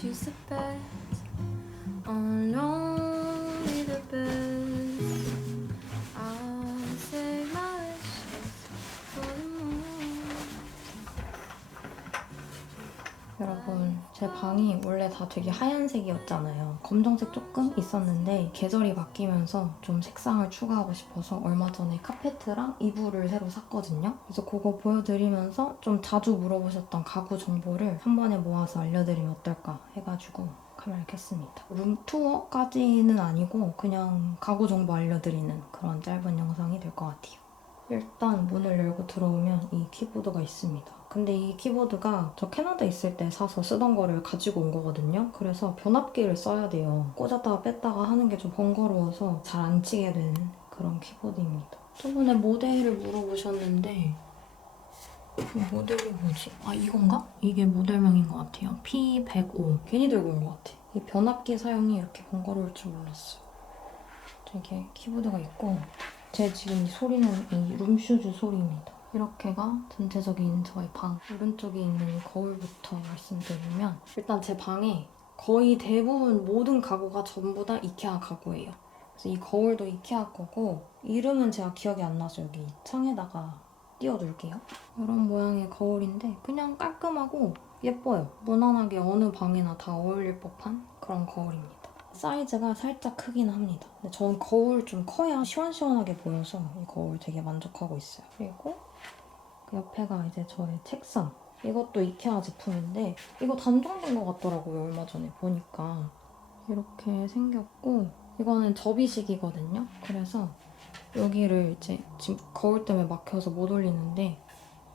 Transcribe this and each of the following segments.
choose the best. Only the best. I'll save my wishes for the moon. 여러분, 제 방이 원래 다 되게 하얀색이었잖아요. 검정색 조금 있었는데 계절이 바뀌면서 좀 색상을 추가하고 싶어서 얼마 전에 카페트랑 이불을 새로 샀거든요. 그래서 그거 보여드리면서 좀 자주 물어보셨던 가구 정보를 한 번에 모아서 알려드리면 어떨까 해가지고 카메라를 켰습니다. 룸투어까지는 아니고 그냥 가구 정보 알려드리는 그런 짧은 영상이 될 것 같아요. 일단 문을 열고 들어오면 이 키보드가 있습니다. 근데 이 키보드가 저 캐나다 있을 때 사서 쓰던 거를 가지고 온 거거든요. 그래서 변압기를 써야 돼요. 꽂았다가 뺐다가 하는 게 좀 번거로워서 잘 안 치게 되는 그런 키보드입니다. 저번에 모델을 물어보셨는데 그 모델이 뭐지? 아, 이건가? 이게 모델명인 것 같아요. P105. 괜히 들고 온 것 같아. 이 변압기 사용이 이렇게 번거로울 줄 몰랐어요. 이렇게 키보드가 있고 제 지금 이 소리는 이 룸슈즈 소리입니다. 이렇게가 전체적인 저의 방. 오른쪽에 있는 거울부터 말씀드리면 일단 제 방에 거의 대부분 모든 가구가 전부 다 이케아 가구예요. 그래서 이 거울도 이케아 거고 이름은 제가 기억이 안 나서 여기 창에다가 띄워둘게요. 이런 모양의 거울인데 그냥 깔끔하고 예뻐요. 무난하게 어느 방에나 다 어울릴 법한 그런 거울입니다. 사이즈가 살짝 크긴 합니다. 근데 저는 거울 좀 커야 시원시원하게 보여서 이 거울 되게 만족하고 있어요. 그리고 그 옆에가 이제 저의 책상. 이것도 이케아 제품인데 이거 단종된 것 같더라고요. 얼마 전에 보니까. 이렇게 생겼고 이거는 접이식이거든요. 그래서 여기를 이제 지금 거울 때문에 막혀서 못 올리는데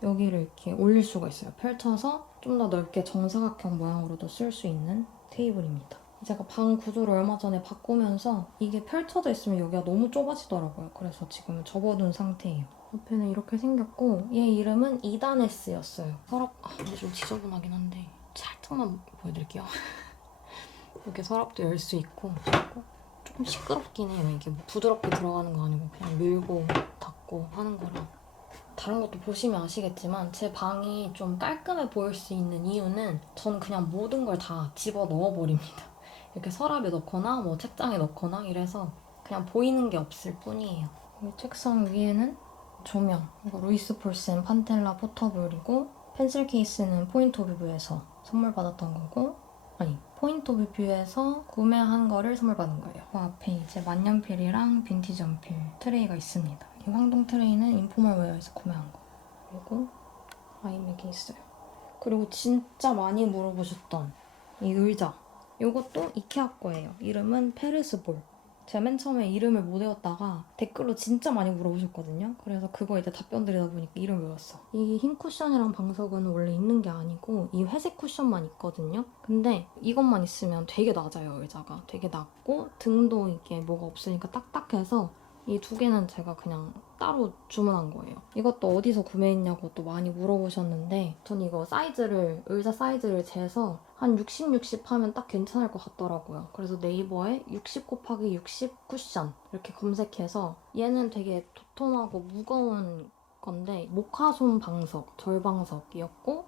여기를 이렇게 올릴 수가 있어요. 펼쳐서 좀 더 넓게 정사각형 모양으로도 쓸 수 있는 테이블입니다. 제가 방 구조를 얼마 전에 바꾸면서 이게 펼쳐져 있으면 여기가 너무 좁아지더라고요. 그래서 지금은 접어둔 상태예요. 옆에는 이렇게 생겼고 얘 이름은 2단S였어요. 서랍, 근데 좀 지저분하긴 한데 살짝만 보여드릴게요. 이렇게 서랍도 열 수 있고 조금 시끄럽긴 해요. 이게 뭐 부드럽게 들어가는 거 아니고 그냥 밀고 닫고 하는 거라. 다른 것도 보시면 아시겠지만 제 방이 좀 깔끔해 보일 수 있는 이유는 전 그냥 모든 걸 다 집어 넣어버립니다. 이렇게 서랍에 넣거나 뭐 책장에 넣거나 이래서 그냥 보이는 게 없을 뿐이에요. 이 책상 위에는 조명. 이거 루이스 폴센 판텔라 포터블이고 펜슬 케이스는 포인트 오브 뷰에서 선물 받았던 거고 아니 포인트 오브 뷰에서 구매한 거를 선물 받은 거예요. 그 앞에 이제 만년필이랑 빈티지 연필 트레이가 있습니다. 이 황동 트레이는 인포멀 웨어에서 구매한 거. 그리고 아이맥이 있어요. 그리고 진짜 많이 물어보셨던 이 의자. 이것도 이케아 거예요. 이름은 페르스볼. 제가 맨 처음에 이름을 못 외웠다가 댓글로 진짜 많이 물어보셨거든요. 그래서 그거 이제 답변 드리다 보니까 이름 외웠어. 이 흰 쿠션이랑 방석은 원래 있는 게 아니고 이 회색 쿠션만 있거든요. 근데 이것만 있으면 되게 낮아요, 의자가. 되게 낮고 등도 이게 뭐가 없으니까 딱딱해서 이 두 개는 제가 그냥 따로 주문한 거예요. 이것도 어디서 구매했냐고 또 많이 물어보셨는데 전 이거 의자 사이즈를 재서 한 60, 60 하면 딱 괜찮을 것 같더라고요. 그래서 네이버에 60 곱하기 60 쿠션 이렇게 검색해서 얘는 되게 도톰하고 무거운 건데 모카솜 방석, 절방석이었고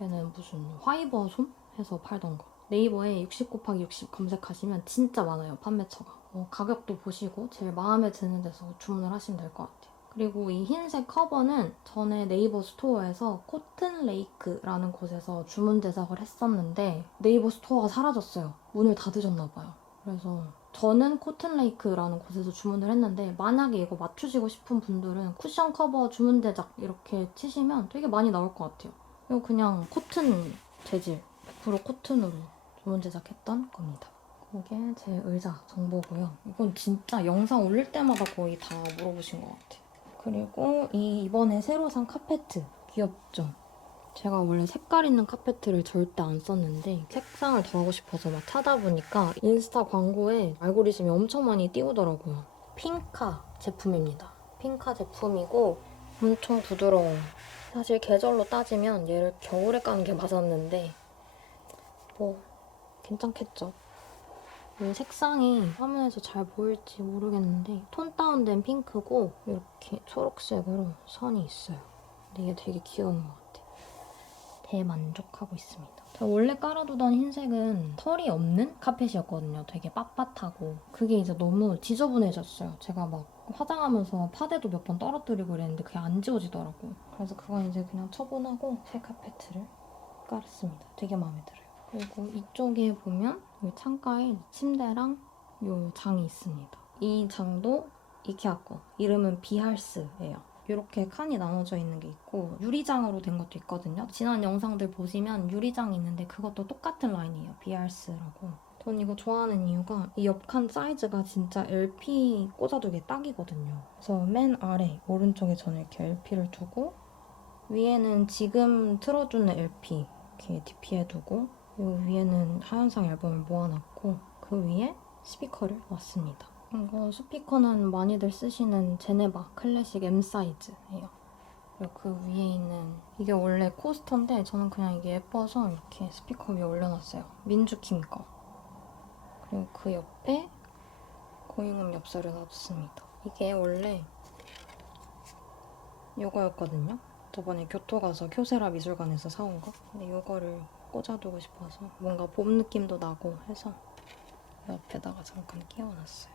얘는 무슨 화이버솜 해서 팔던 거. 네이버에 60 곱하기 60 검색하시면 진짜 많아요, 판매처가. 가격도 보시고 제일 마음에 드는 데서 주문을 하시면 될 것 같아요. 그리고 이 흰색 커버는 전에 네이버 스토어에서 코튼 레이크라는 곳에서 주문 제작을 했었는데 네이버 스토어가 사라졌어요. 문을 닫으셨나 봐요. 그래서 저는 코튼 레이크라는 곳에서 주문을 했는데 만약에 이거 맞추시고 싶은 분들은 쿠션 커버 주문 제작 이렇게 치시면 되게 많이 나올 것 같아요. 이거 그냥 코튼 재질, 100% 코튼으로 주문 제작했던 겁니다. 이게 제 의자 정보고요. 이건 진짜 영상 올릴 때마다 거의 다 물어보신 것 같아요. 그리고 이번에 새로 산 카페트. 귀엽죠? 제가 원래 색깔 있는 카페트를 절대 안 썼는데 색상을 더 하고 싶어서 막 찾아보니까 인스타 광고에 알고리즘이 엄청 많이 띄우더라고요. 핑카 제품입니다. 핑카 제품이고 엄청 부드러워요. 사실 계절로 따지면 얘를 겨울에 까는 게 맞았는데 뭐 괜찮겠죠? 이 색상이 화면에서 잘 보일지 모르겠는데 톤 다운된 핑크고 이렇게 초록색으로 선이 있어요. 근데 이게 되게 귀여운 것 같아요. 대만족하고 있습니다. 제가 원래 깔아두던 흰색은 털이 없는 카펫이었거든요. 되게 빳빳하고. 그게 이제 너무 지저분해졌어요. 제가 막 화장하면서 파데도 몇 번 떨어뜨리고 그랬는데 그게 안 지워지더라고요. 그래서 그건 이제 그냥 처분하고 새 카페트를 깔았습니다. 되게 마음에 들어요. 그리고 이쪽에 보면 이 창가에 침대랑 이 장이 있습니다. 이 장도 이케아 거. 이름은 비할스예요. 이렇게 칸이 나눠져 있는 게 있고 유리장으로 된 것도 있거든요. 지난 영상들 보시면 유리장이 있는데 그것도 똑같은 라인이에요. 비할스라고. 전 이거 좋아하는 이유가 이 옆칸 사이즈가 진짜 LP 꽂아두기에 딱이거든요. 그래서 맨 아래 오른쪽에 저는 이렇게 LP를 두고 위에는 지금 틀어주는 LP 이렇게 DP에 두고 그리고 위에는 하얀색 앨범을 모아놨고 그 위에 스피커를 놨습니다. 이거 스피커는 많이들 쓰시는 제네바 클래식 M 사이즈예요. 그리고 그 위에 있는 이게 원래 코스터인데 저는 그냥 이게 예뻐서 이렇게 스피커 위에 올려놨어요. 민주킴 거. 그리고 그 옆에 고잉음 엽서를 놔뒀습니다. 이게 원래 이거였거든요. 저번에 교토 가서 쿄세라 미술관에서 사온 거. 근데 이거를 꽂아두고 싶어서 뭔가 봄 느낌도 나고 해서 옆에다가 잠깐 끼워놨어요.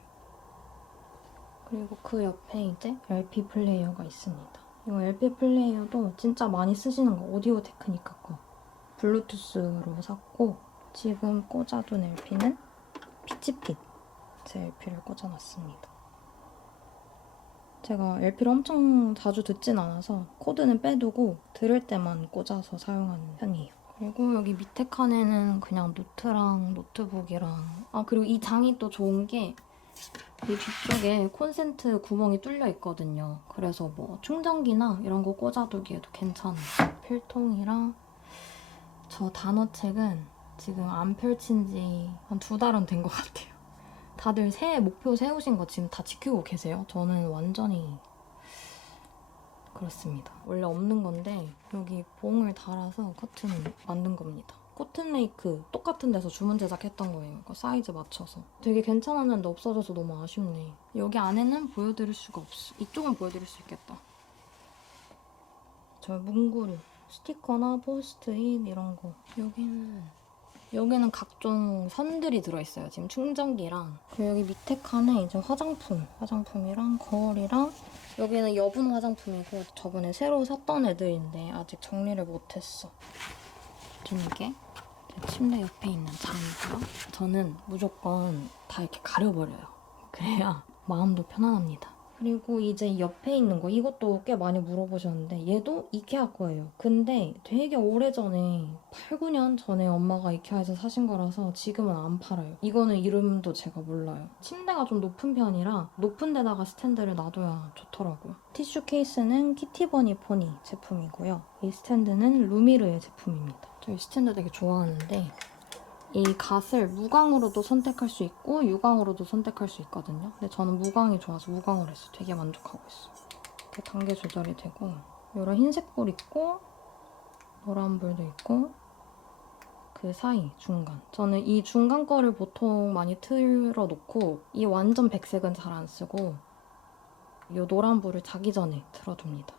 그리고 그 옆에 이제 LP 플레이어가 있습니다. 이 LP 플레이어도 진짜 많이 쓰시는 거 오디오 테크니카 거 블루투스로 샀고 지금 꽂아둔 LP는 피치핏 제 LP를 꽂아놨습니다. 제가 LP를 엄청 자주 듣진 않아서 코드는 빼두고 들을 때만 꽂아서 사용하는 편이에요. 그리고 여기 밑에 칸에는 그냥 노트랑 노트북이랑 그리고 이 장이 또 좋은 게 이 뒤쪽에 콘센트 구멍이 뚫려 있거든요. 그래서 뭐 충전기나 이런 거 꽂아두기에도 괜찮아요. 필통이랑 저 단어책은 지금 안 펼친 지 한 2달은 된 것 같아요. 다들 새해 목표 세우신 거 지금 다 지키고 계세요? 저는 완전히 그렇습니다. 원래 없는 건데 여기 봉을 달아서 커튼 만든 겁니다. 코튼 메이크 똑같은 데서 주문 제작했던 거예요. 그 사이즈 맞춰서. 되게 괜찮았는데 없어져서 너무 아쉽네. 여기 안에는 보여드릴 수가 없어. 이쪽은 보여드릴 수 있겠다. 저 문구류, 스티커나 포스트잇 이런 거. 여기는 각종 선들이 들어있어요. 지금 충전기랑. 그리고 여기 밑에 칸에 이제 화장품이랑 거울이랑 여기는 여분 화장품이고 저번에 새로 샀던 애들인데 아직 정리를 못했어. 이게 침대 옆에 있는 장이고요. 저는 무조건 다 이렇게 가려버려요. 그래야 마음도 편안합니다. 그리고 이제 옆에 있는 거 이것도 꽤 많이 물어보셨는데 얘도 이케아 거예요. 근데 되게 오래전에 8, 9년 전에 엄마가 이케아에서 사신 거라서 지금은 안 팔아요. 이거는 이름도 제가 몰라요. 침대가 좀 높은 편이라 높은 데다가 스탠드를 놔둬야 좋더라고요. 티슈 케이스는 키티버니 포니 제품이고요. 이 스탠드는 루미르의 제품입니다. 저 이 스탠드 되게 좋아하는데 이 갓을 무광으로도 선택할 수 있고 유광으로도 선택할 수 있거든요. 근데 저는 무광이 좋아서 무광으로 했어요. 되게 만족하고 있어요. 이렇게 단계 조절이 되고 이런 흰색 볼 있고 노란 볼도 있고 그 사이 중간. 저는 이 중간 거를 보통 많이 틀어놓고 이 완전 백색은 잘 안 쓰고 이 노란 불을 자기 전에 틀어둡니다.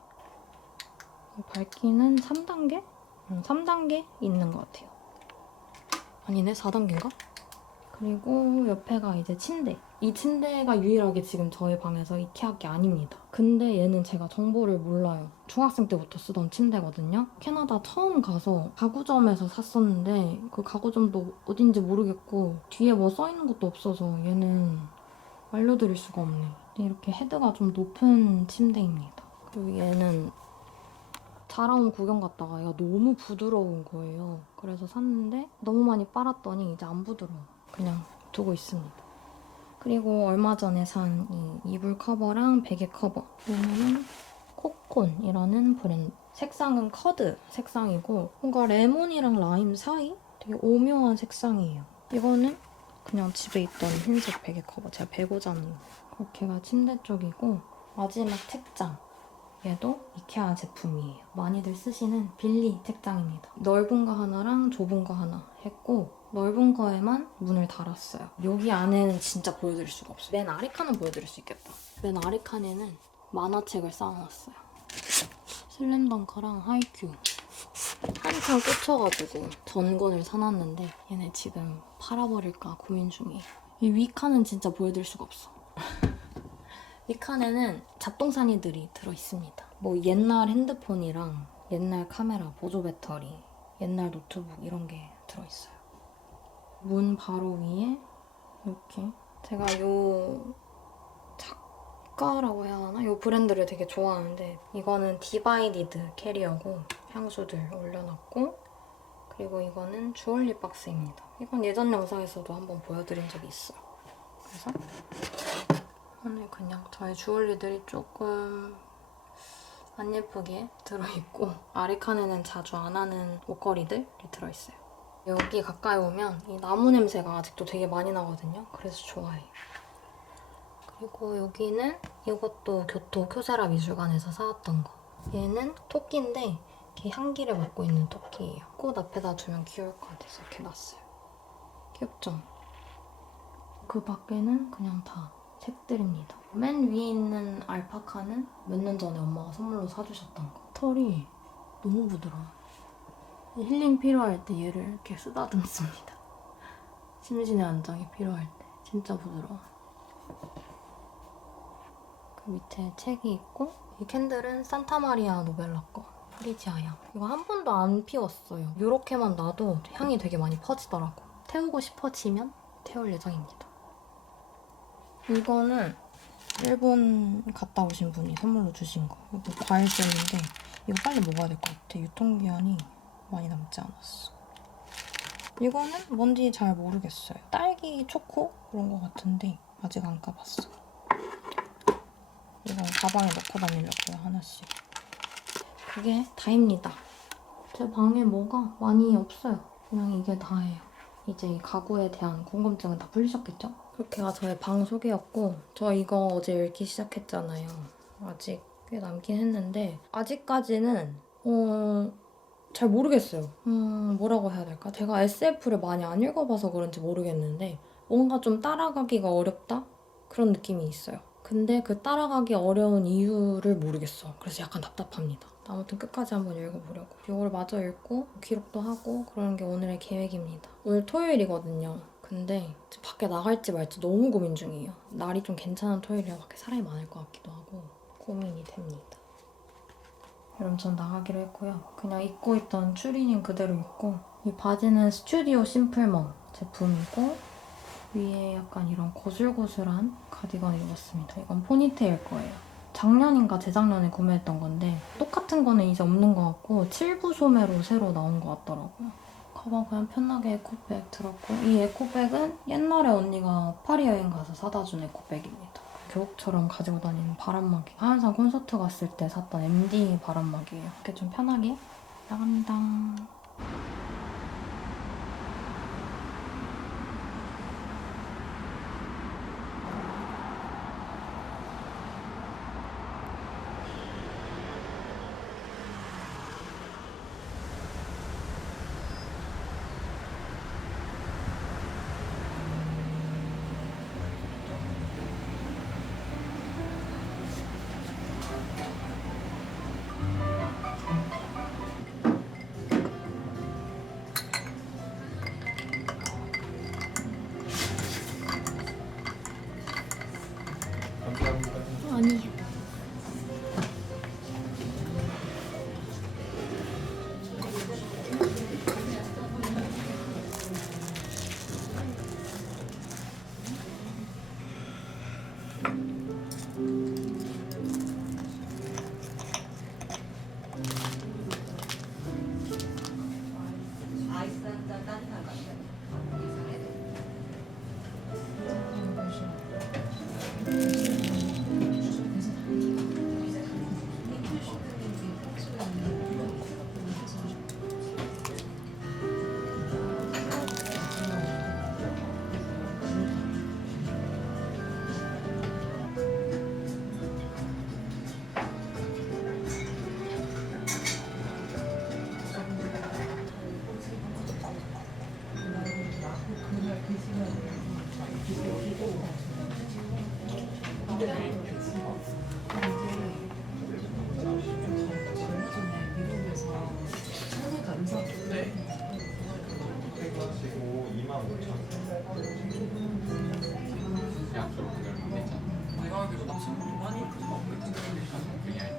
밝기는 3단계? 3단계 있는 것 같아요. 아니네, 4단계인가? 그리고 옆에가 이제 침대. 이 침대가 유일하게 지금 저희 방에서 이케아 게 아닙니다. 근데 얘는 제가 정보를 몰라요. 중학생 때부터 쓰던 침대거든요. 캐나다 처음 가서 가구점에서 샀었는데 그 가구점도 어딘지 모르겠고 뒤에 뭐 써있는 것도 없어서 얘는 알려드릴 수가 없네. 이렇게 헤드가 좀 높은 침대입니다. 그리고 얘는 자라온 구경 갔다가 얘가 너무 부드러운 거예요. 그래서 샀는데 너무 많이 빨았더니 이제 안 부드러워. 그냥 두고 있습니다. 그리고 얼마 전에 산 이 이불 커버랑 베개 커버. 이거는 코콘이라는 브랜드. 색상은 커드 색상이고 뭔가 레몬이랑 라임 사이? 되게 오묘한 색상이에요. 이거는 그냥 집에 있던 흰색 베개 커버. 제가 베고 자는 거. 그렇게가 침대 쪽이고 마지막 책장. 얘도 이케아 제품이에요. 많이들 쓰시는 빌리 책장입니다. 넓은 거 하나랑 좁은 거 하나 했고 넓은 거에만 문을 달았어요. 여기 안에는 진짜 보여드릴 수가 없어요. 맨 아래 칸은 보여드릴 수 있겠다. 맨 아래 칸에는 만화책을 쌓아놨어요. 슬램덩크랑 하이큐. 한창 꽂혀가지고 전권을 사놨는데 얘네 지금 팔아버릴까 고민 중이에요. 이 위칸은 진짜 보여드릴 수가 없어. 위칸에는 잡동사니들이 들어있습니다. 뭐 옛날 핸드폰이랑 옛날 카메라, 보조 배터리, 옛날 노트북 이런 게 들어있어요. 문 바로 위에 이렇게 제가 요 작가라고 해야 하나? 요 브랜드를 되게 좋아하는데 이거는 디바이디드 캐리어고 향수들 올려놨고 그리고 이거는 주얼리 박스입니다. 이건 예전 영상에서도 한번 보여드린 적이 있어요. 그래서 오늘 그냥 저의 주얼리들이 조금 안 예쁘게 들어있고 아래 칸에는 자주 안 하는 목걸이들이 들어있어요. 여기 가까이 오면 이 나무 냄새가 아직도 되게 많이 나거든요. 그래서 좋아해요. 그리고 여기는 이것도 교토 쿄세라 미술관에서 사왔던 거. 얘는 토끼인데 이렇게 향기를 맡고 있는 토끼예요. 꽃 앞에다 두면 귀여울 것 같아서 이렇게 놨어요. 귀엽죠? 그 밖에는 그냥 다 색들입니다. 맨 위에 있는 알파카는 몇 년 전에 엄마가 선물로 사주셨던 거. 털이 너무 부드러워요. 힐링 필요할 때 얘를 이렇게 쓰다듬습니다. 심신의 안정이 필요할 때. 진짜 부드러워. 그 밑에 책이 있고 이 캔들은 산타마리아 노벨라 거. 프리지아 향. 이거 한 번도 안 피웠어요. 이렇게만 놔도 향이 되게 많이 퍼지더라고. 태우고 싶어지면 태울 예정입니다. 이거는 일본 갔다 오신 분이 선물로 주신 거. 이거 과일잼인데 이거 빨리 먹어야 될 것 같아. 유통기한이 많이 남지 않았어. 이거는 뭔지 잘 모르겠어요. 딸기 초코? 그런 것 같은데 아직 안 까봤어. 이건 가방에 넣고 다니려고요, 하나씩. 그게 다입니다. 제 방에 뭐가 많이 없어요. 그냥 이게 다예요. 이제 이 가구에 대한 궁금증은 다 풀리셨겠죠? 그렇게가 저의 방 소개였고 저 이거 어제 읽기 시작했잖아요. 아직 꽤 남긴 했는데 아직까지는 잘 모르겠어요. 뭐라고 해야 될까? 제가 SF를 많이 안 읽어봐서 그런지 모르겠는데 뭔가 좀 따라가기가 어렵다? 그런 느낌이 있어요. 근데 그 따라가기 어려운 이유를 모르겠어. 그래서 약간 답답합니다. 아무튼 끝까지 한번 읽어보려고. 이걸 마저 읽고 기록도 하고 그러는 게 오늘의 계획입니다. 오늘 토요일이거든요. 근데 밖에 나갈지 말지 너무 고민 중이에요. 날이 좀 괜찮은 토요일이라 밖에 사람이 많을 것 같기도 하고 고민이 됩니다. 그럼 전 나가기로 했고요. 그냥 입고 있던 추리닝 그대로 입고 이 바지는 스튜디오 심플멈 제품이고 위에 약간 이런 고슬고슬한 가디건을 입었습니다. 이건 포니테일 거예요. 작년인가 재작년에 구매했던 건데 똑같은 거는 이제 없는 것 같고 7부 소매로 새로 나온 것 같더라고요. 가방 그냥 편하게 에코백 들었고 이 에코백은 옛날에 언니가 파리 여행 가서 사다 준 에코백입니다. 교복처럼 가지고 다니는 바람막이. 하얀산 콘서트 갔을 때 샀던 MD 바람막이에요. 이렇게 좀 편하게 나갑니다. 아니요. 내가 알기로 나 지금 동안이?